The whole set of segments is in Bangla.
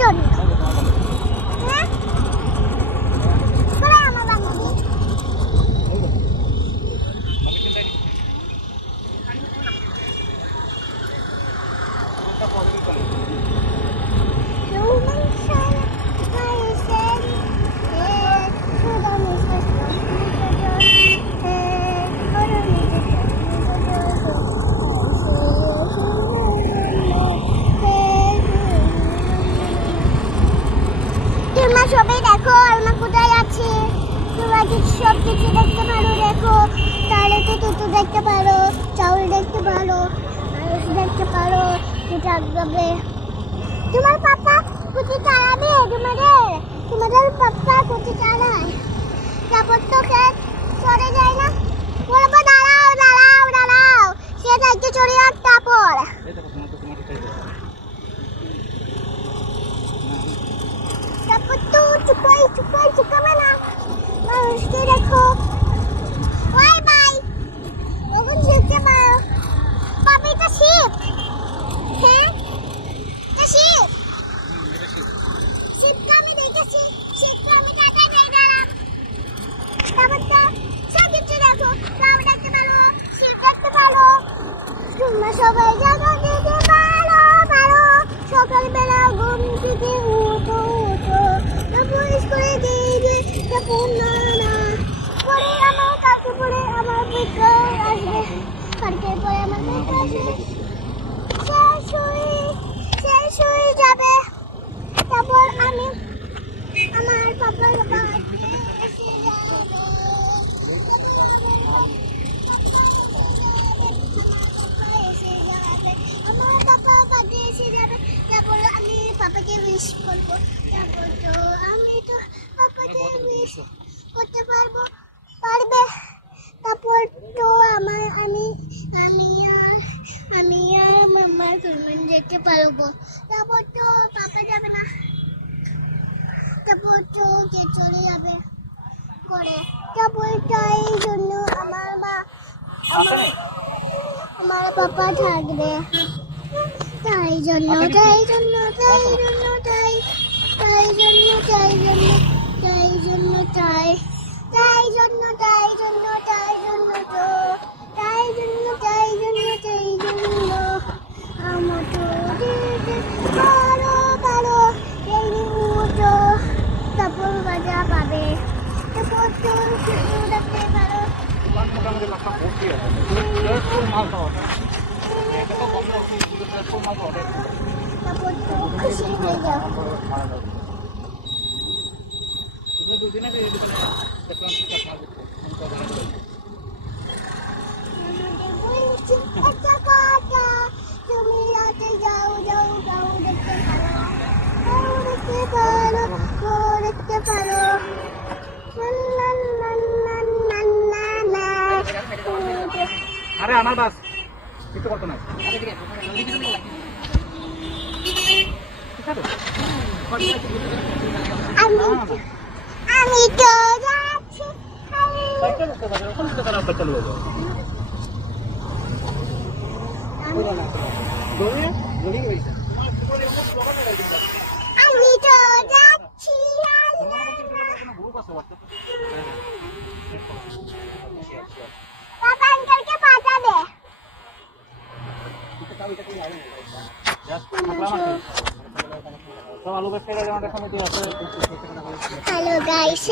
জন্য হ্যাঁ করে আমার বান্ধবী সবাই দেখো আলমা কোথায় আছে তোমরা সব কিছু দেখতে পারো দেখো তাহলে তো তুতু দেখতে পারো চাউল দেখতে পারো আলু দেখতে পারো যাবে তোমার পাপা কুচি চালাবে তোমাদের পাপা কুচি চালায় তারপর তো খেত সরে যায় না বলবো দাঁড়াও সে দায়িত্ব চলে আর তারপর তো চুপাবে না মানুষকে দেখো বাই বাই ওখান দেখতে পারো পাপিটা শিপ হ্যাঁ শিপটা আমি দেখেছি শিপটা আমি কাটাই যাই দাঁড়া তারপর তো সব কিছু দেখো তাও দেখতে পারো শিপ দেখতে পারো তোমরা সবাই জায়গা দিতে পারো সকালবেলা ঘুম থেকে উঠো পরিষ্কার করে দিবে পূর্ণা পরে আমার কাছে পরে আমার বিকাল আসবে কালকে পরে আমার বিকাল আসবে শেষ হয়ে যাবে তারপর আমি আমার পাপার বাড়ি এসে যাবে আমার পাপা বাড়ি এসে যাবে তারপর আমি পাপাকে উইশ করবো তারপর তো আমি তো পাপাকে উইশ করতে পারবে তারপর তো আমি আর মাম্মার ফিল্ম দেখতে পারবো তারপর তো পাপা যাবে না তারপর তো কে চলে যাবে করে তারপর তাই জন্য আমার পাপা থাকবে তাই জন্য আমার তো পারো এই মুহূর্ত তারপর মজা পাবে তারপর তো দেখতে পারো তারপর তো খুশি হয়ে যাও তুমি রাতে যাও দেখতে পারো আরে আনাদাস কিছু করতে না আমি তো যাচ্ছি পাপা আঙ্কেলকে পাঠাবে হ্যালো গাইস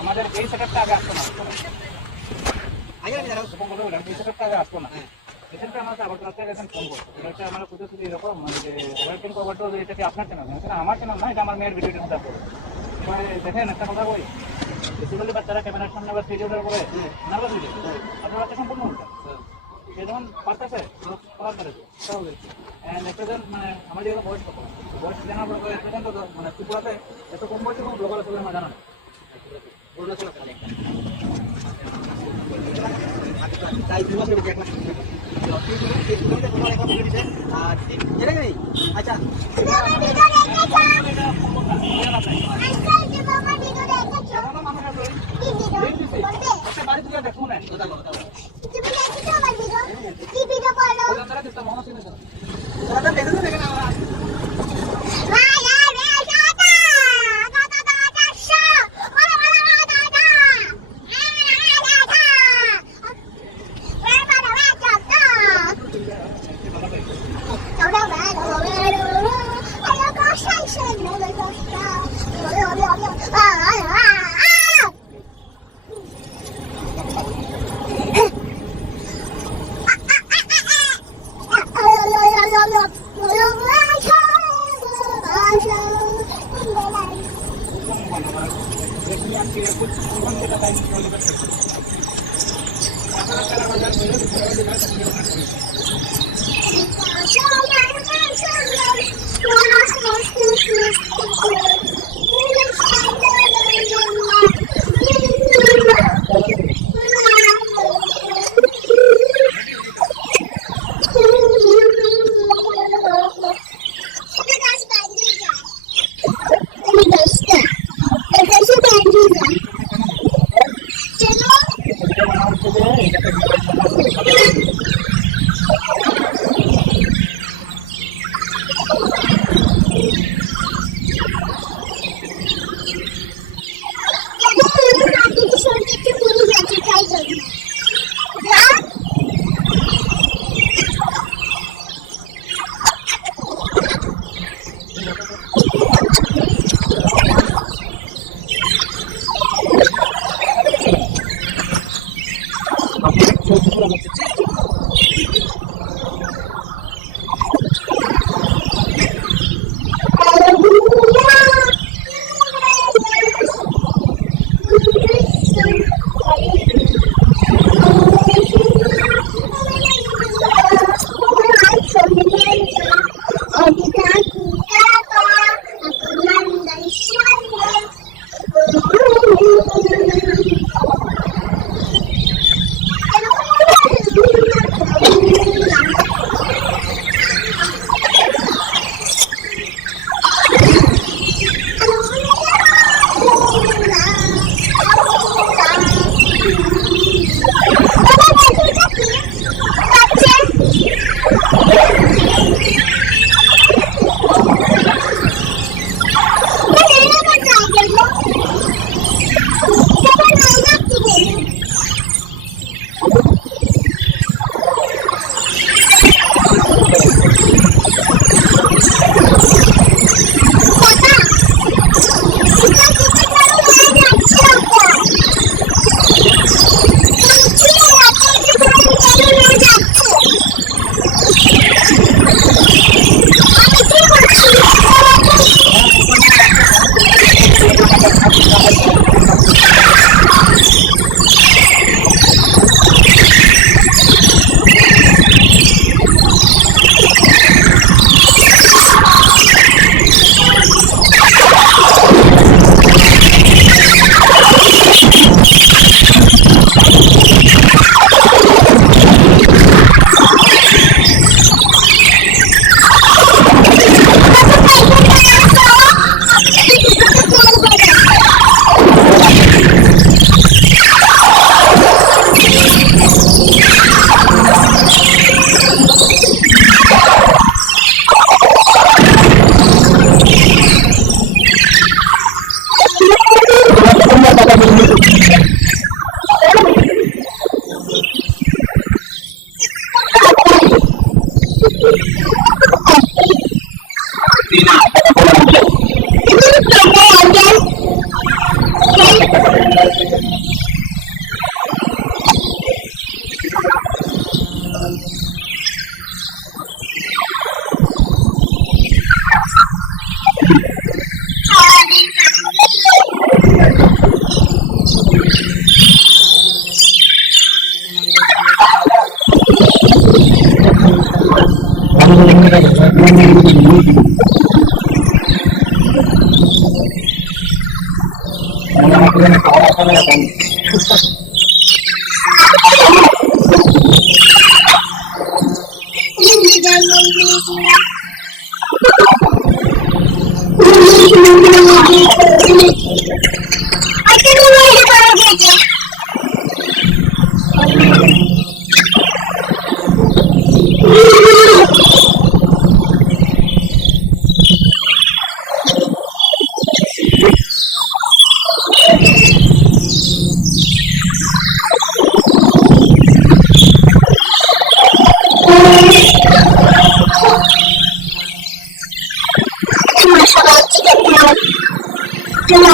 আমাদের এই সেটআপটা আগে আসতো না এই সেটআপটা আগে আসতো না এখানটা আমরা আবার রাতে এখন ফোন করবো এটা আমরা কোথাও শুধু এরকম মানে যে ওয়েলকাম করবো এটা কি আপনার চ্যানেল না আমার চ্যানেল না এটা আমার মেয়ের ভিডিওটা দেখো এবারে দেখেন একটা কথা বলি বেসিক্যালি বাচ্চারা ক্যামেরার সামনে বা স্টেজের উপরে নার্ভাস হয়ে যায়। আপনার বাচ্চা সম্পূর্ণ উল্টা। সে যখন পারতেছে পড়ার পেরেছে প্রেজেন্ট মানে আমার যেগুলো বয়স জানার পরে প্রেজেন্ট মানে ত্রিপুরাতে এত কম বয়সে কোনো ব্লগার আছে আমার জানা নেই। আচ্ছা বাড়ি থেকে দেখো না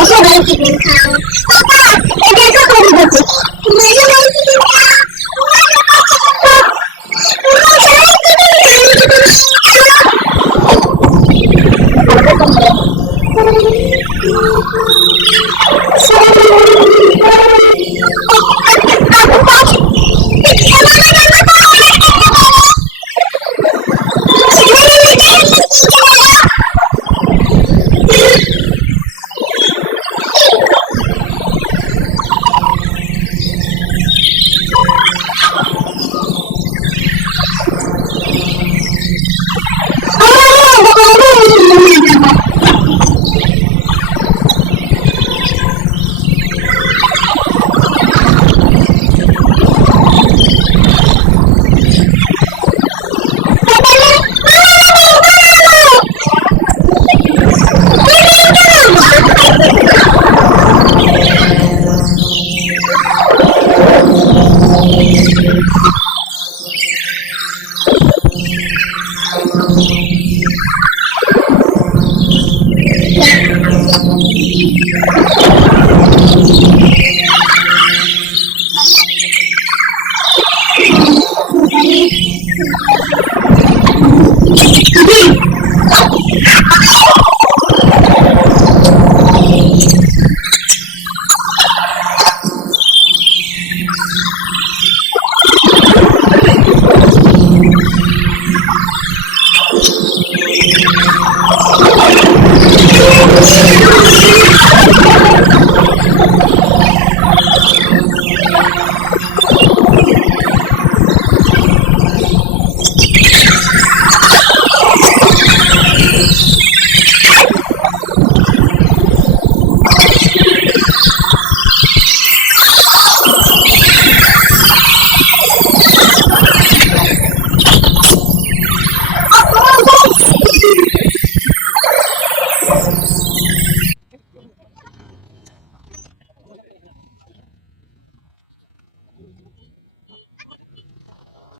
সবাই চিকেন খাও পাপা এটা তো করে দিচ্ছি